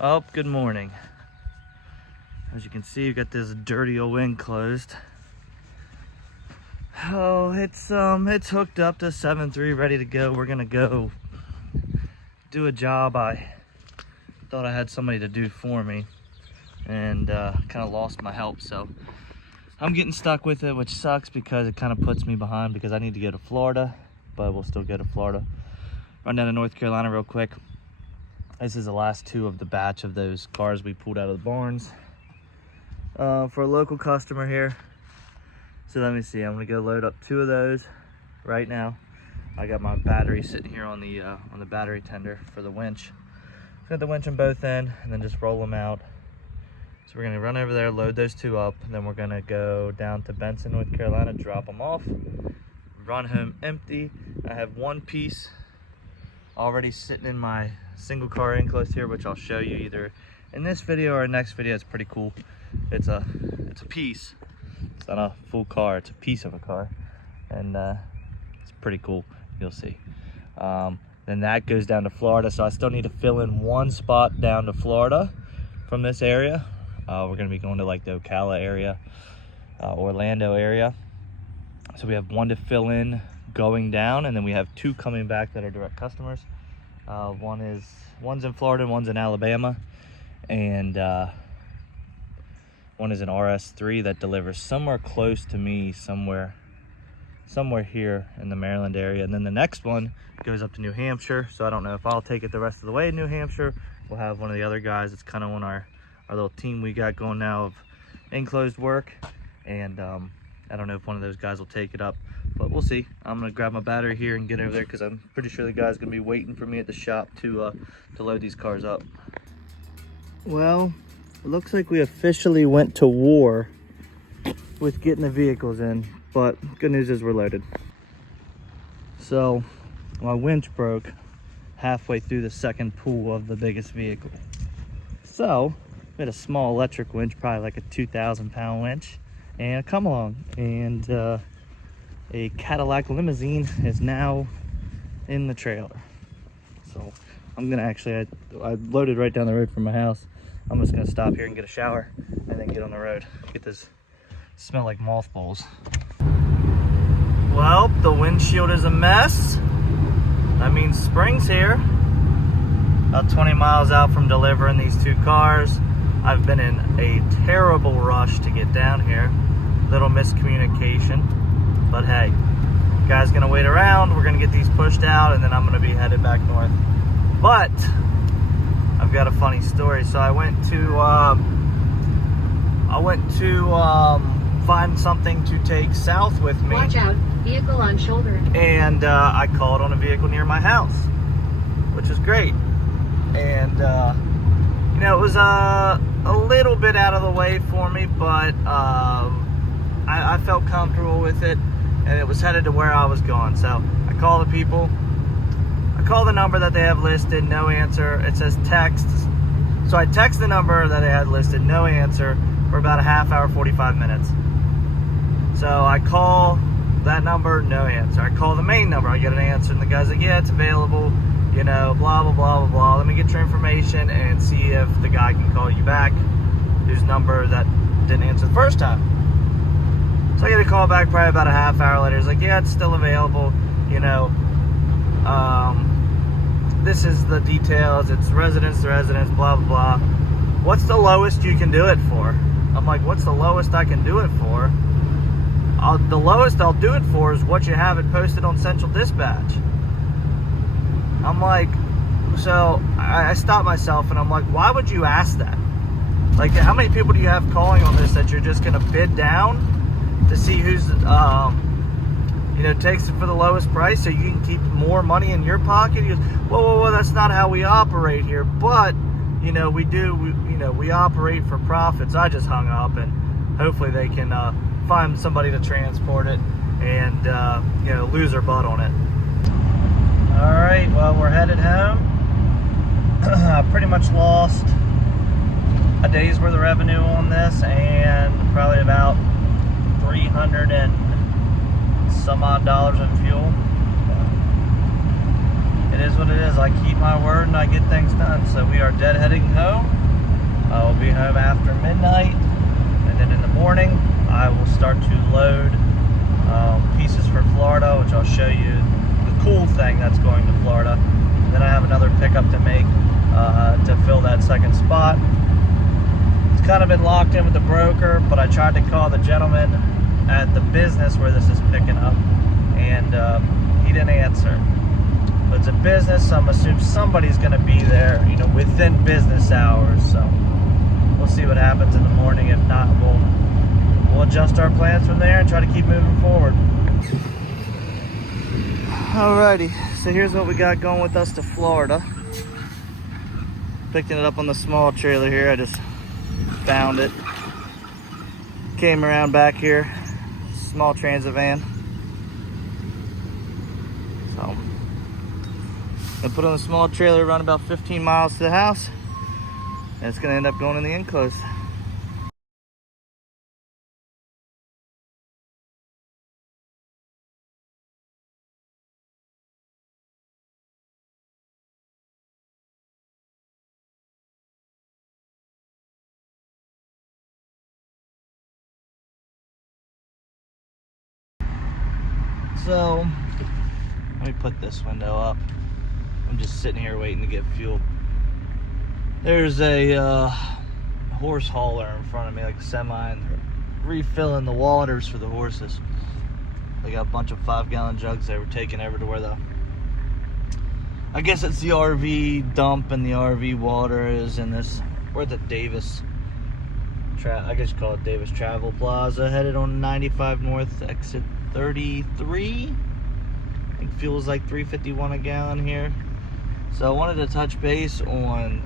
Oh, good morning. As you can see, we got this dirty old wing closed. Oh, it's hooked up to 7.3, ready to go. We're gonna go do a job I thought I had somebody to do for me, and kind of lost my help, so I'm getting stuck with it, which sucks because it kind of puts me behind because I need to go to Florida, but we'll still go to Florida. Run down to North Carolina real quick. This is the last two of the batch of those cars we pulled out of the barns for a local customer here. So let me see, I'm gonna go load up two of those right now. I got my battery sitting here on the battery tender for the winch. Got the winch on both ends and then just roll them out. So we're gonna run over there, load those two up, and then we're gonna go down to Benson, North Carolina, drop them off, run home empty. I have one piece already sitting in my single car enclosed here, which I'll show you either in this video or next video. It's pretty cool. It's a piece. It's not a full car, it's a piece of a car, and it's pretty cool. You'll see. Then that goes down to Florida, so I still need to fill in one spot down to Florida from this area. We're gonna be going to like the Ocala area, Orlando area. So we have one to fill in going down, and then we have two coming back that are direct customers. One's in Florida and one's in Alabama, and one is an RS3 that delivers somewhere close to me, somewhere here in the Maryland area. And then the next one goes up to New Hampshire, so I don't know if I'll take it the rest of the way to New Hampshire. We'll have one of the other guys. It's kind of on our little team we got going now of enclosed work, and I don't know if one of those guys will take it up, but we'll see. I'm gonna grab my battery here and get over there because I'm pretty sure the guy's gonna be waiting for me at the shop to load these cars up. Well, it looks like we officially went to war with getting the vehicles in, but good news is we're loaded. So my winch broke halfway through the second pull of the biggest vehicle. So we had a small electric winch, probably like a 2,000-pound winch, and a come along, and a Cadillac limousine is now in the trailer. So I'm gonna actually, I loaded right down the road from my house. I'm just gonna stop here and get a shower and then get on the road. Get this, smell like mothballs. Well, the windshield is a mess. That means spring's here. About 20 miles out from delivering these two cars. I've been in a terrible rush to get down here. Little miscommunication, but hey, guy's gonna wait around. We're gonna get these pushed out, and then I'm gonna be headed back north. But I've got a funny story. So I went to find something to take south with me. Watch out, vehicle on shoulder. And I called on a vehicle near my house, which is great. And you know, it was a little bit out of the way for me, but I felt comfortable with it, and it was headed to where I was going. So I call the people. I call the number that they have listed, no answer. It says text. So I text the number that they had listed, no answer, for about a half hour, 45 minutes. So I call that number, no answer. I call the main number, I get an answer, and the guy's like, yeah, it's available, you know, blah, blah, blah, blah, blah. Let me get your information and see if the guy can call you back, whose number that didn't answer the first time. So I get a call back probably about a half hour later. He's like, yeah, it's still available, you know. This is the details. It's residence to residence, blah, blah, blah. What's the lowest you can do it for? I'm like, what's the lowest I can do it for? The lowest I'll do it for is what you have it posted on Central Dispatch. I'm like, so I stopped myself and I'm like, why would you ask that? Like, how many people do you have calling on this that you're just gonna bid down to see who's, you know, takes it for the lowest price so you can keep more money in your pocket? He goes, whoa, that's not how we operate here, but, you know, we operate for profits. I just hung up, and hopefully they can find somebody to transport it and, you know, lose their butt on it. All right, well, we're headed home. I pretty much lost a day's worth of revenue on this, and probably about $300 and some odd dollars in fuel. It is what it is. I keep my word and I get things done. So we are dead heading home. be home after midnight, and then in the morning I will start to load pieces for Florida, which I'll show you the cool thing that's going to Florida. Then I have another pickup to make to fill that second spot. It's kind of been locked in with the broker, but I tried to call the gentleman at the business where this is picking up, and he didn't answer. But it's a business, so I'm assuming somebody's going to be there, you know, within business hours. So we'll see what happens in the morning. If not, we'll adjust our plans from there and try to keep moving forward. Alrighty, so here's what we got going with us to Florida. Picking it up on the small trailer here. I just found it. Came around back here, small transit van. So I put on the small trailer, run about 15 miles to the house, and it's gonna end up going in the enclosed. So let me put this window up. I'm just sitting here waiting to get fuel. There's a horse hauler in front of me, like a semi, and they're refilling the waters for the horses. They got a bunch of 5-gallon jugs they were taking over to where I guess it's the RV dump, and the RV water is in this, we're at the Davis, I guess you call it Davis Travel Plaza, headed on 95 North, exit 33. I think fuel's like $3.51 a gallon here. So I wanted to touch base on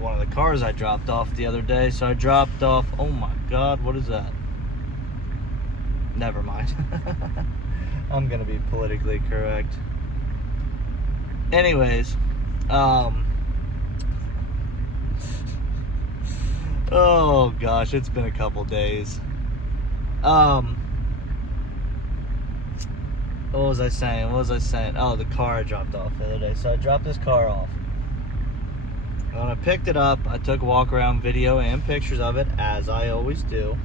one of the cars I dropped off the other day. So I dropped off, oh my God, what is that? Never mind. I'm gonna be politically correct. Anyways, oh gosh, it's been a couple days. What was I saying? Oh, the car I dropped off the other day. So I dropped this car off. And when I picked it up, I took a walk around video and pictures of it, as I always do.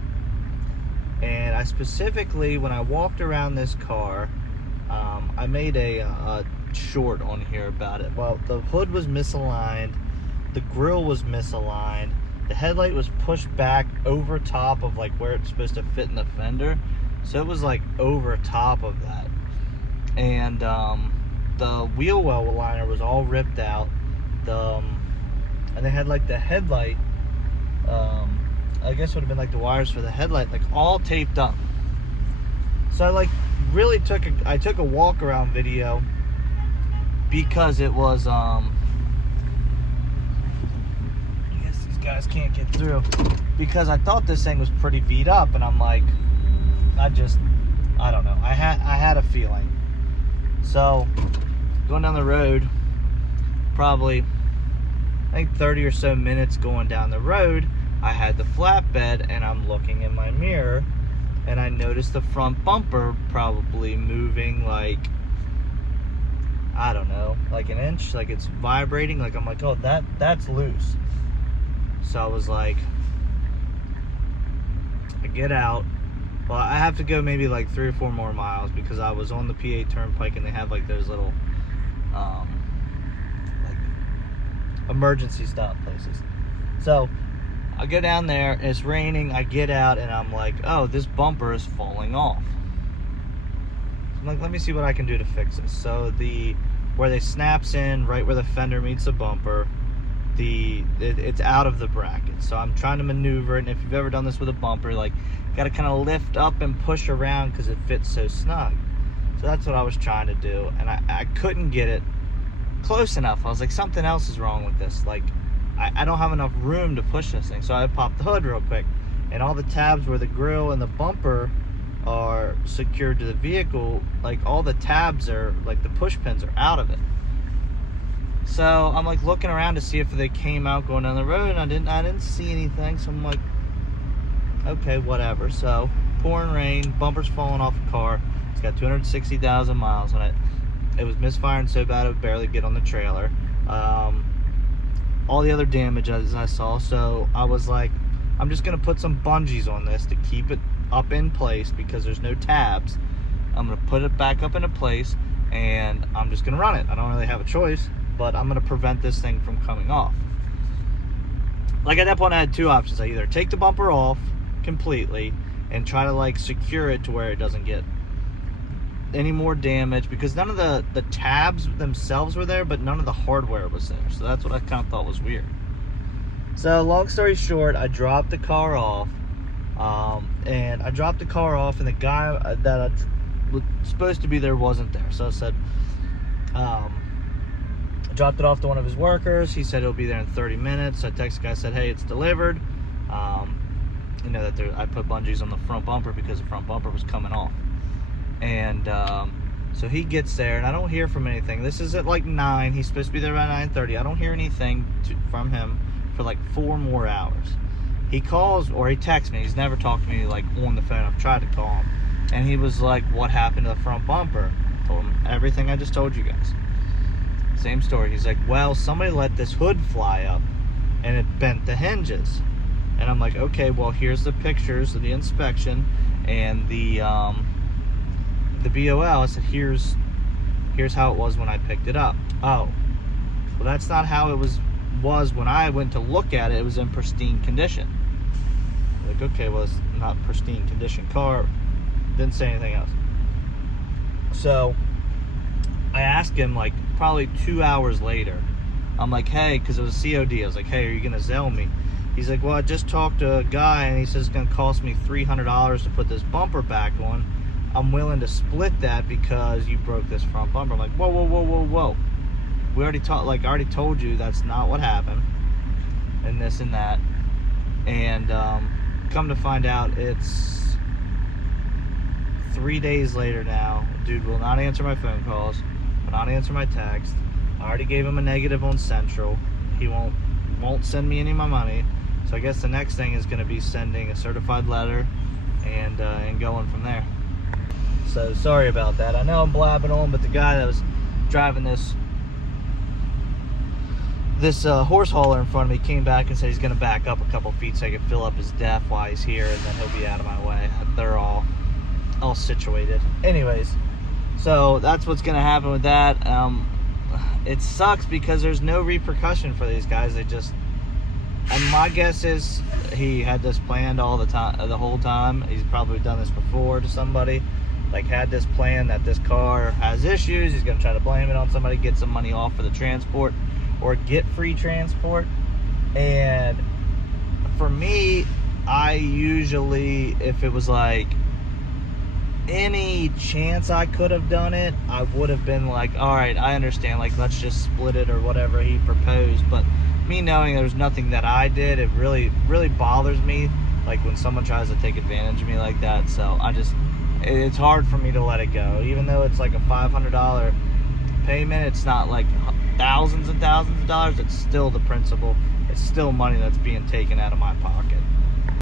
And I specifically, when I walked around this car, I made a short on here about it. Well, the hood was misaligned, the grille was misaligned, the headlight was pushed back over top of like where it's supposed to fit in the fender. So it was like over top of that. And the wheel well liner was all ripped out. And they had like the headlight, I guess would have been like the wires for the headlight, like all taped up. So I like really took a walk around video because it was I guess these guys can't get through, because I thought this thing was pretty beat up, and I'm like, I don't know, I had a feeling. So going down the road, probably I think 30 or so minutes going down the road, I had the flatbed, and I'm looking in my mirror, and I noticed the front bumper probably moving like, I don't know, like an inch, like it's vibrating. Like I'm like, oh, that's loose. So I was like, I get out. Well, I have to go maybe like 3 or 4 more miles, because I was on the PA Turnpike, and they have like those little like emergency stop places. So I go down there, it's raining, I get out, and I'm like, oh, this bumper is falling off. I'm like, let me see what I can do to fix this. So where they snaps in, right where the fender meets the bumper, it's out of the bracket. So I'm trying to maneuver it, and if you've ever done this with a bumper, like, you gotta kind of lift up and push around because it fits so snug. So that's what I was trying to do, and I couldn't get it close enough. I was like, something else is wrong with this. Like, I don't have enough room to push this thing. So I popped the hood real quick, and all the tabs where the grill and the bumper are secured to the vehicle, like all the tabs are, like the push pins are out of it. So I'm like looking around to see if they came out going down the road, and I didn't see anything. So I'm like, okay, whatever. So pouring rain, bumper's falling off the car. It's got 260,000 miles on it. It was misfiring so bad it would barely get on the trailer. all the other damage as I saw. So I was like, I'm just gonna put some bungees on this to keep it up in place because there's no tabs. I'm gonna put it back up into place and I'm just gonna run it. I don't really have a choice, but I'm gonna prevent this thing from coming off. Like at that point I had two options. I either take the bumper off completely and try to like secure it to where it doesn't get any more damage, because none of the tabs themselves were there, but none of the hardware was there. So that's what I kind of thought was weird. So long story short, I dropped the car off, and the guy that I was supposed to be there wasn't there. So I said, I dropped it off to one of his workers. He said he'll be there in 30 minutes. So I texted the guy, said, hey, it's delivered. You know, that I put bungees on the front bumper because the front bumper was coming off. And so he gets there, and I don't hear from anything. This is at like 9. He's supposed to be there around 9:30. I don't hear anything from him for like 4 more hours. He calls, or he texts me. He's never talked to me like on the phone. I've tried to call him, and he was like, what happened to the front bumper? I told him everything I just told you guys. Same story. He's like, well, somebody let this hood fly up and it bent the hinges. And I'm like, okay, well, here's the pictures of the inspection and the BOL. I said, here's how it was when I picked it up. Oh, well, that's not how it was when I went to look at it. It was in pristine condition. Like, okay, well, it's not pristine condition car. Didn't say anything else. So I asked him like probably 2 hours later. I'm like, hey, because it was a COD. I was like, hey, are you gonna Zelle me? He's like, well, I just talked to a guy and he says it's gonna cost me $300 to put this bumper back on. I'm willing to split that because you broke this front bumper. I'm like, whoa, whoa, whoa, whoa, whoa. We already I already told you that's not what happened, and this and that. And come to find out, it's 3 days later now. Dude will not answer my phone calls, will not answer my text. I already gave him a negative on Central. He won't send me any of my money. So I guess the next thing is going to be sending a certified letter and going from there. So sorry about that. I know I'm blabbing on, but the guy that was driving this horse hauler in front of me came back and said he's going to back up a couple feet so I can fill up his depth while he's here, and then he'll be out of my way. They're all situated. Anyways, so that's what's going to happen with that. It sucks because there's no repercussion for these guys. And my guess is he had this planned the whole time. He's probably done this before to somebody. Like, had this plan that this car has issues. He's gonna try to blame it on somebody, get some money off for the transport, or get free transport. And for me, I usually, if it was like any chance I could have done it, I would have been like, all right, I understand, like, let's just split it or whatever he proposed. But me knowing there's nothing that I did, it really, really bothers me, like when someone tries to take advantage of me like that. So it's hard for me to let it go. Even though it's like a $500 payment, it's not like thousands and thousands of dollars. It's still the principal. It's still money that's being taken out of my pocket.